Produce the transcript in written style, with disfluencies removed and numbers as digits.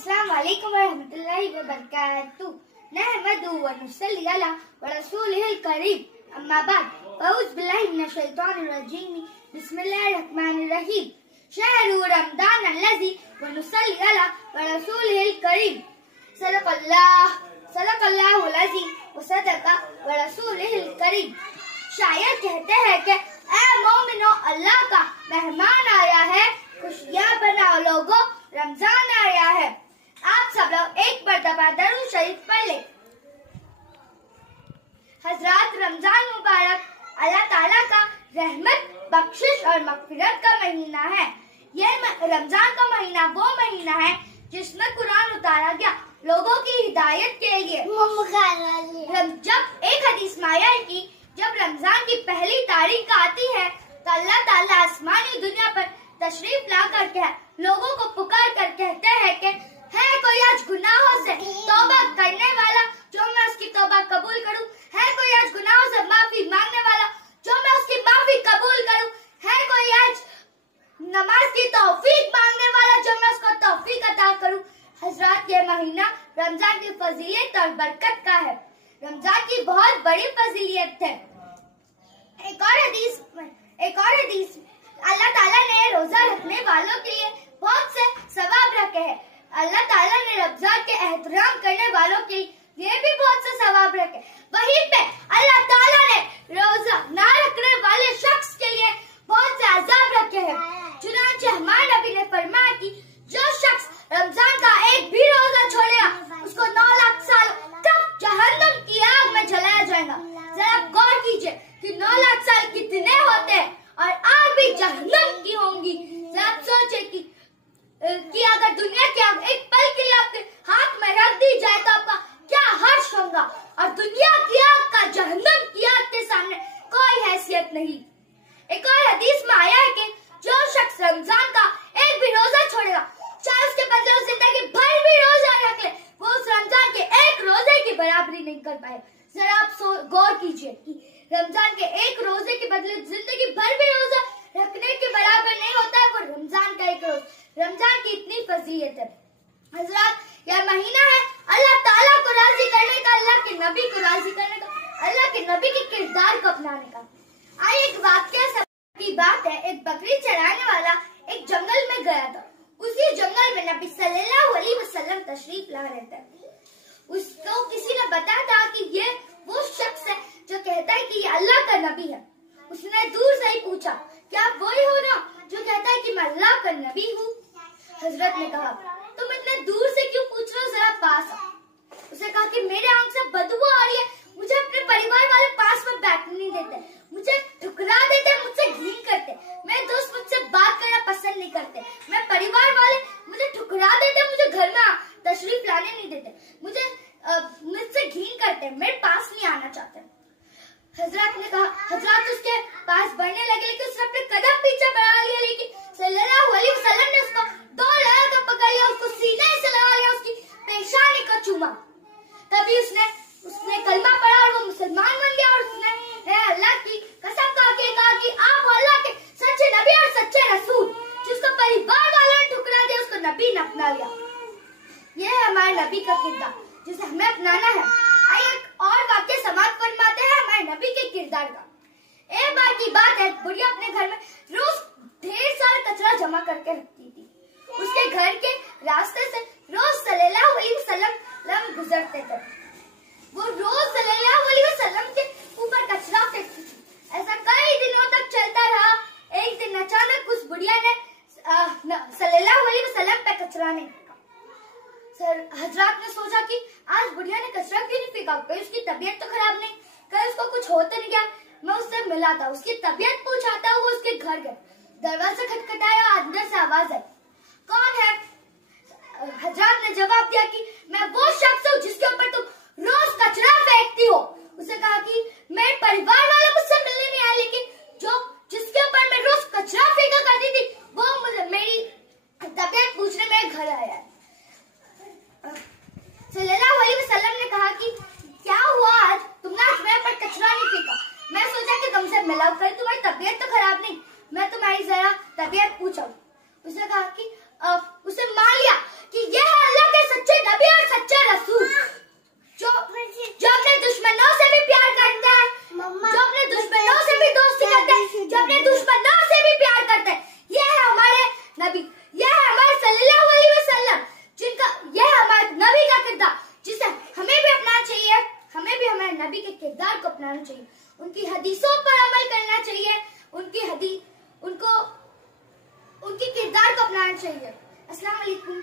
अस्सलाम वालेकुम रहमतुल्लाहि व बरकातुहू। नहमदुहु व नुसल्ली अला व रसूलिहिल करीम। अम्मा बाद अऊज़ु बिल्लाहि मिनश शैतानिर रजीम। बिस्मिल्लाहिर रहमानिर रहीम। शहरु रमज़ान अल्लज़ी व नुसल्ली अला व रसूलिहिल करीम। सदक़ल्लाहुल अज़ीम व सदक़ा व रसूलिहिल करीम। शायर कहते हैं कि ऐ मोमिनो, अल्लाह का मेहमान आया है, खुशियाँ बनाओ लोगों, रमजान आया है। आप सब लोग एक मरतबा दरूद शरीफ पढ़ ले। हजरात, रमजान मुबारक अल्लाह ताला का रहमत, बख्शिश और मग़फ़िरत का महीना है। यह रमजान का महीना वो महीना है जिसमें कुरान उतारा गया लोगों की हिदायत के लिए। जब एक हदीस में आया है कि जब रमजान की पहली तारीख आती है तो अल्लाह ताला आसमानी दुनिया पर तशरीफ ला करके लोगों को पुकार कर कहते हैं कि है कोई आज गुनाहों से तौबा करने वाला जो मैं उसकी तौबा कबूल करूं? है कोई आज गुनाहों से माफी मांगने वाला जो मैं उसकी माफी कबूल करूं? है कोई आज नमाज की तौफीक मांगने वाला जो मैं उसको तौफीक अता करूं? हजरात, ये महीना रमजान की फजीलियत और बरकत का है। रमजान की बहुत बड़ी फजीलियत है। एक और हदीस अल्लाह ताला ने रोजा रखने वालों के लिए बहुत से सवाब रखे हैं। अल्लाह ताला ने रमजान के एहतराम करने वालों के लिए भी बहुत से सवाब रखे। वहीं पे अल्लाह ताला ने रोजा ना रखने वाले शख्स के लिए बहुत से अजाब रखे हैं। चुनांचे हमारे नबी ने फरमाया कि जो शख्स रमजान का एक भी रोजा छोड़ेगा उसको 9 लाख साल तक जहन्नम की आग में जलाया जाएगा। जरा गौर कीजिए कि 9 लाख साल कितने होते हैं और आग भी जहन्नम की होंगी। आप सोचे कि अगर दुनिया की आग एक पल के लिए आपके हाथ में रख दी जाए तो आपका क्या हर्ष होगा, और दुनिया की आग का जहन्नम की आग के सामने कोई हैसियत नहीं। एक और हदीस में आया है कि जो शख्स रमजान का एक भी रोजा छोड़ेगा, चाहे उसके बदले वो जिंदगी भर भी रोजा रख ले, वो उस रमजान के एक रोजे की बराबरी नहीं कर पाए। जरा आप गौर कीजिए कि रमजान के एक रोजे के बदले जिंदगी भर भी रोजा रखने के बराबर नहीं होता है वो रमजान का एक रोज। रमजान की इतनी फजीलियत है। हजरात, यह महीना है अल्लाह ताला को राजी करने का, अल्लाह के नबी को राजी करने का, अल्लाह के नबी के किरदार को अपनाने का। आइए एक वाकया की बात है। एक बकरी चराने वाला एक जंगल में गया था। उसी जंगल में नबी सल्लल्लाहु अलैहि वसल्लम तशरीफ ला रहे थे। उसको किसी ने बताया था कि ये वो शख्स है जो कहता है कि ये अल्लाह का नबी है। उसने दूर से ही पूछा, क्या आप वही हो ना जो कहता है कि मैं अल्लाह का नबी हूँ? हजरत ने कहा, तुम इतने दूर से क्यों पूछ रहे हो, जरा पास आओ। उसने कहा कि मेरे आंख से बदबू आ रही है, मुझे अपने परिवार वाले पास में बैठने नहीं देते, मुझे ठुकरा देते, मुझसे घिन करते, मेरे दोस्त मुझसे बात करना पसंद नहीं करते, मेरे परिवार वाले मुझे ठुकरा देते, मुझे घर में तशरीफ लाने नहीं देते, मुझसे घिन करते, मेरे पास नहीं आना चाहते। हजरत ने कहा, हजरत उसके पास बढ़ने लगे लेकिन उसने अपने कदम पीछे बढ़ा लिया, लेकिन सल्लल्लाहु अलैहि वसल्लम ने उसको 2 लहर का पकड़ लिया, उसको सीने से लगा लिया, उसकी पेशानी को चूमा। तभी उसने कलमा पढ़ा और वो मुसलमान बन गया। और उसने अल्लाह की कसम खा के कहा कि आप अल्लाह के सच्चे नबी और सच्चे रसूल। जिसको परिवार वालों ने ठुकरा दिया उसको नबी ने अपना लिया। यह है हमारे नबी का किरदार जिसे हमें अपनाना है। आइए एक और वाक्य समाप्त फरमाते हैं हमारे नबी के किरदार का। एक बार की बात है, बुढ़िया अपने घर में रोज ढेर सारा कचरा जमा करके रखती थी। उसके घर के रास्ते से रोज सल्लल्लाहु अलैहि वसल्लम गुजरते थे। वो रोज सल्लल्लाहु अलैहि वसल्लम के ऊपर कचरा फेंकती थी। ऐसा कई दिनों तक चलता रहा। एक दिन अचानक उस बुढ़िया ने सल्लल्लाहु अलैहि वसल्लम पे कचरा नहीं फेंका। हजरात ने सोचा कि आज बुढ़िया ने कचरा क्यों नहीं फेंका, कहीं उसकी तबीयत तो खराब नहीं, कहीं उसको कुछ हो तो नहीं गया। मैं उससे मिला था, उसकी तबीयत पूछाता वो उसके घर गए। दरवाजा खटखटाया, अंदर से आवाज आई, कौन है? हजरात ने जवाब दिया कि मैं वो शख्स हूँ जिसके ऊपर तुम रोज कचरा फेंकती हो। उसे कहा कि मेरे परिवार वाले मुझसे मिलने नहीं आए, लेकिन जिसके ऊपर मैं रोज कचरा फेंका करती थी वो मुझे मेरी तबीयत पूछने मेरे घर आया है। सल्लल्लाहु अलैहि वसल्लम ने कहा कि क्या हुआ, आज तुमने आज मेरे पर कचरा नहीं फेंका? मैं सोचा कि तुमसे मिला कर, तुम्हारी तबीयत तो खराब नहीं, मैं तुम्हारी जरा तबीयत पूछा। उसने कहा कि उसे अपनाना चाहिए, उनकी हदीसों पर अमल करना चाहिए, उनके किरदार को अपनाना चाहिए। अस्सलाम वालेकुम।